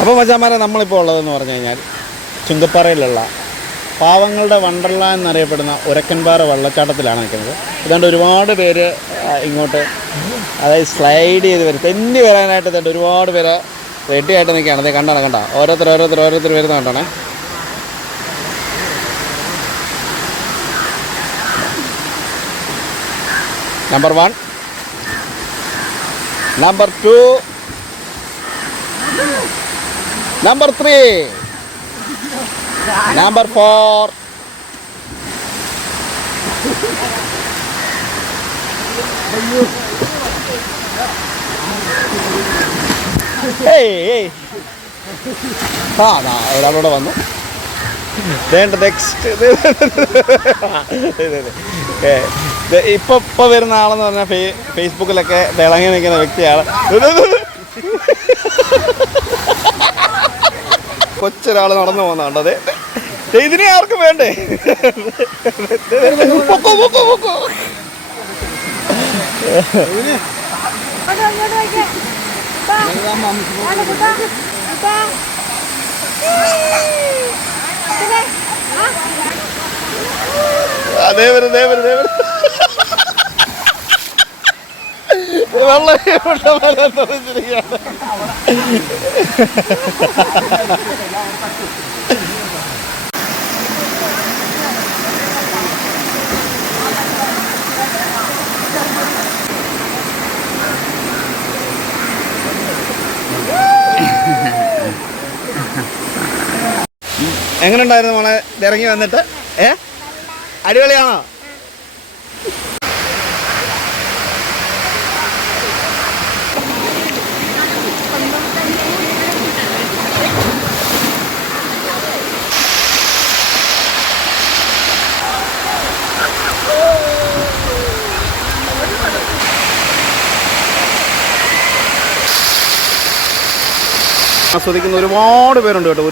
അപ്പോൾ മച്ചാന്മാരെ നമ്മളിപ്പോൾ ഉള്ളതെന്ന് പറഞ്ഞു കഴിഞ്ഞാൽ ചുങ്കപ്പാറയിലുള്ള പാവങ്ങളുടെ വണ്ടർല എന്നറിയപ്പെടുന്ന ഉരക്കൻപാറ വെള്ളച്ചാട്ടത്തിലാണ് നിൽക്കുന്നത്. ഇതുകൊണ്ട് ഒരുപാട് പേര് ഇങ്ങോട്ട് അതായത് സ്ലൈഡ് ചെയ്ത് വരും, തെന്നി വരാനായിട്ട് ഇതുകൊണ്ട് ഒരുപാട് പേര് റെഡി ആയിട്ട് നിൽക്കുകയാണ്. അത് കണ്ട ഓരോരുത്തർ വരുന്ന കണ്ടാണേ. Number 1, number 2, number 3, number 4. ഒരാളൂടെ വന്നു. നെക്സ്റ്റ് ഇപ്പൊ വരുന്ന ആളെന്ന് പറഞ്ഞാൽ ഫേസ്ബുക്കിലൊക്കെ തിളങ്ങി നിൽക്കുന്ന വ്യക്തിയാണ്. കൊച്ചൊരാൾ നടന്നു പോകുന്നുണ്ട്. അതെ, ഇതിനെ ആർക്കും വേണ്ടേ? അതേ വരും വെള്ളം എങ്ങനെ ഉണ്ടായിരുന്നു മോളെ ഇറങ്ങി വന്നിട്ട്? അടിപൊളിയാണോ? ആസ്വദിക്കുന്ന ഒരുപാട് പേരുണ്ട് കേട്ടോ,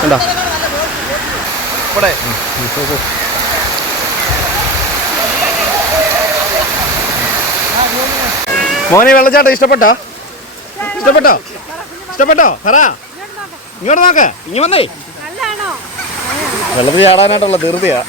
കണ്ടോ ഇവിടെ. മോനെ വെള്ളച്ചാട്ടം ഇഷ്ടപ്പെട്ടോ? പറ, ഇങ്ങോട്ട് നോക്ക്, ഇങ്ങ് വന്നേ. വെള്ളത്തിൽ ചാടാനായിട്ടുള്ള ധൃതിയാ.